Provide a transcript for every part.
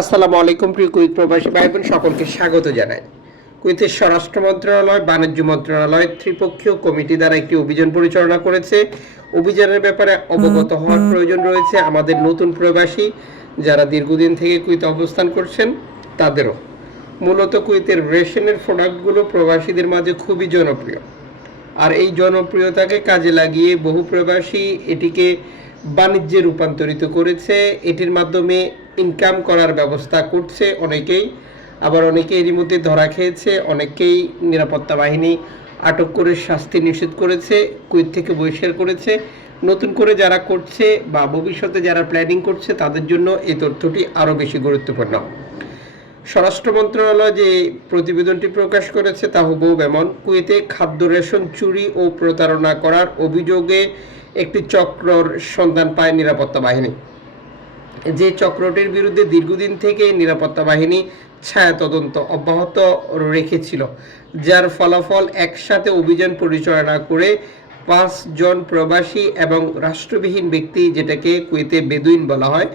আসসালামু আলাইকুম প্রিয় কুইত প্রবাসী ভাই বোন সকলকে স্বাগত জানাই। কুইতের স্বরাষ্ট্র মন্ত্রণালয়, বাণিজ্য মন্ত্রণালয়, ত্রিপক্ষীয় কমিটি দ্বারা একটি অভিযান পরিচালনা করেছে। অভিযানের ব্যাপারে অবগত হওয়ার প্রয়োজন রয়েছে আমাদের নতুন প্রবাসী যারা দীর্ঘদিন থেকে কুইতে অবস্থান করছেন, তাদেরও। মূলত কুইতের রেশনের প্রোডাক্টগুলো প্রবাসীদের মাঝে খুবই জনপ্রিয়। আর এই জনপ্রিয়তাকে কাজে লাগিয়ে বহু প্রবাসী এটিকে বাণিজ্যে রূপান্তরিত করেছে। এটির মাধ্যমে ইনকাম করার ব্যবস্থা করছে অনেকেই। আবার অনেকে এরই মধ্যে ধরা খেয়েছে, অনেকেই নিরাপত্তা বাহিনী আটক করে শাস্তি নিষেধ করেছে কুইত থেকে বহিষ্কার করেছে। নতুন করে যারা করছে বা ভবিষ্যতে যারা প্ল্যানিং করছে, তাদের জন্য এই তথ্যটি আরও বেশি গুরুত্বপূর্ণ। স্বরাষ্ট্র মন্ত্রণালয় যে প্রতিবেদনটি প্রকাশ করেছে, তা হুবহু এমন কুয়েতে খাদ্য রেশন চুরি ও প্রতারণা করার অভিযোগে একটি চক্রর সন্ধান পায় নিরাপত্তা বাহিনী। যে চক্রটির বিরুদ্ধে দীর্ঘদিন থেকে নিরাপত্তা বাহিনী ছায়া তদন্ত অব্যাহত রেখেছিল, যার ফলাফল একসাথে অভিযান পরিচালনা করে পাঁচজন প্রবাসী এবং রাষ্ট্রবিহীন ব্যক্তি, যেটাকে কুয়েতে বেদুইন বলা হয়,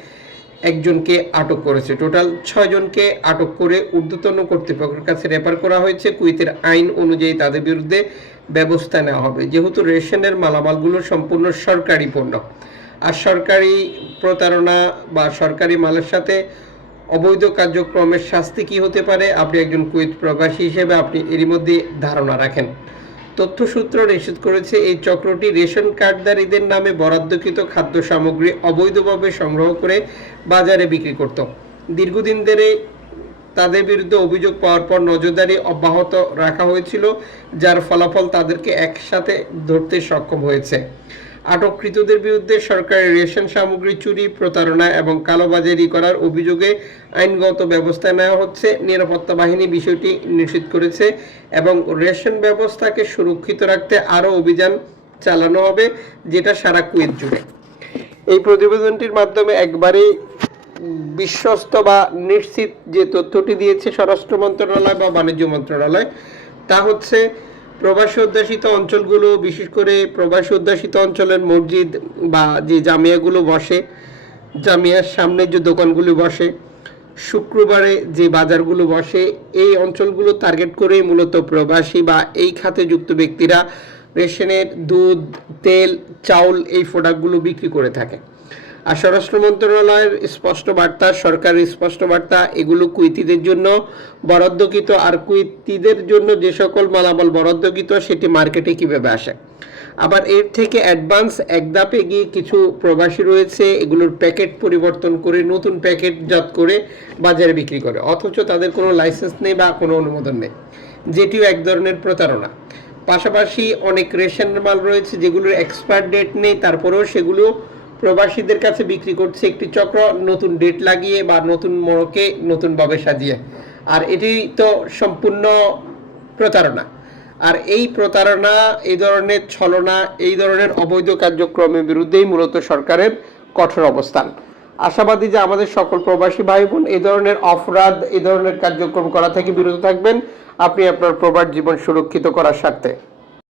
একজনকে আটক করেছে। টোটাল ছয়জনকে আটক করে ঊর্ধ্বতন কর্তৃপক্ষের কাছে রেফার করা হয়েছে। কুয়েতের আইন অনুযায়ী তাদের বিরুদ্ধে ব্যবস্থা নেওয়া হবে। যেহেতু রেশনের মালামালগুলো সম্পূর্ণ সরকারি পণ্য আর সরকারি প্রতারণা বা সরকারি মালের সাথে অবৈধ কার্যক্রমের শাস্তি কি হতে পারে? আপনি একজন কুয়েত প্রবাসী হিসেবে আপনি এরই মধ্যে ধারণা রাখেন। তথ্যসূত্র নিশ্চিত করেছে, এই চক্রটি রেশন কার্ডদারীদের নামে বরাদ্দকৃত খাদ্য সামগ্রী অবৈধভাবে সংগ্রহ করে বাজারে বিক্রি করত। দীর্ঘদিন ধরে তাদের বিরুদ্ধে অভিযোগ পাওয়ার পর নজরদারি অব্যাহত রাখা হয়েছিল, যার ফলাফল তাদেরকে একসাথে ধরতে সক্ষম হয়েছে। আটককৃতদের বিরুদ্ধে সরকারের রেশন সামগ্রী চুরি, প্রতারণা এবং কালোবাজারি করার অভিযোগে আইনগত ব্যবস্থা নেওয়া হচ্ছে। নিরাপত্তা বাহিনী বিষয়টি নিশ্চিত করেছে এবং রেশন ব্যবস্থাকে সুরক্ষিত রাখতে আরও অভিযান চালানো হবে, যেটা সারা কুয়েত জুড়ে। এই প্রতিবেদনটির মাধ্যমে একবারেই বিশ্বস্ত বা নিশ্চিত যে তথ্যটি দিয়েছে স্বরাষ্ট্র মন্ত্রণালয় বা বাণিজ্য মন্ত্রণালয়, তা হচ্ছে প্রবাসী অধ্যাসিত অঞ্চলগুলো, বিশেষ করে প্রবাসী অধ্যাসিত অঞ্চলের মসজিদ বা যে জামিয়াগুলো বসে, জামিয়ার সামনে যে দোকানগুলো বসে, শুক্রবারে যে বাজারগুলো বসে, এই অঞ্চলগুলো টার্গেট করেই মূলত প্রবাসী বা এই খাতে যুক্ত ব্যক্তিরা রেশনের দুধ, তেল, চাউল এই প্রোডাক্টগুলো বিক্রি করে থাকে। আর স্বরাষ্ট্র মন্ত্রণালয়ের স্পষ্ট বার্তা, সরকারের স্পষ্ট বার্তা, এগুলো কুইতিদের জন্য বরাদ্দকৃত। আর কুইতিদের জন্য যে সকল মালামাল বরাদ্দকৃত, সেটি মার্কেটে কীভাবে আসে? আবার এর থেকে অ্যাডভান্স এক ধাপে গিয়ে কিছু প্রবাসী রয়েছে, এগুলোর প্যাকেট পরিবর্তন করে, নতুন প্যাকেটজাত করে বাজারে বিক্রি করে। অথচ তাদের কোনো লাইসেন্স নেই বা কোনো অনুমোদন নেই। যেটিও এক ধরনের প্রতারণা। পাশাপাশি অনেক রেশনের মাল রয়েছে, যেগুলোর এক্সপায়ার ডেট নেই, তারপরেও সেগুলো প্রবাসীদের কাছে বিক্রি করছে একটি চক্র, নতুন ডেট লাগিয়ে বা নতুন মোড়কে নতুনভাবে সাজিয়ে। আর এটি তো সম্পূর্ণ প্রতারণা। আর এই প্রতারণা, এই ধরনের ছলনা, এই ধরনের অবৈধ কার্যক্রমের বিরুদ্ধেই মূলত সরকারের কঠোর অবস্থান। আশাবাদী যে আমাদের সকল প্রবাসী ভাই বোন এই ধরনের অপরাধ, এই ধরনের কার্যক্রম করা থেকে বিরত থাকবেন। আপনি আপনার প্রবাস জীবন সুরক্ষিত করার স্বার্থে।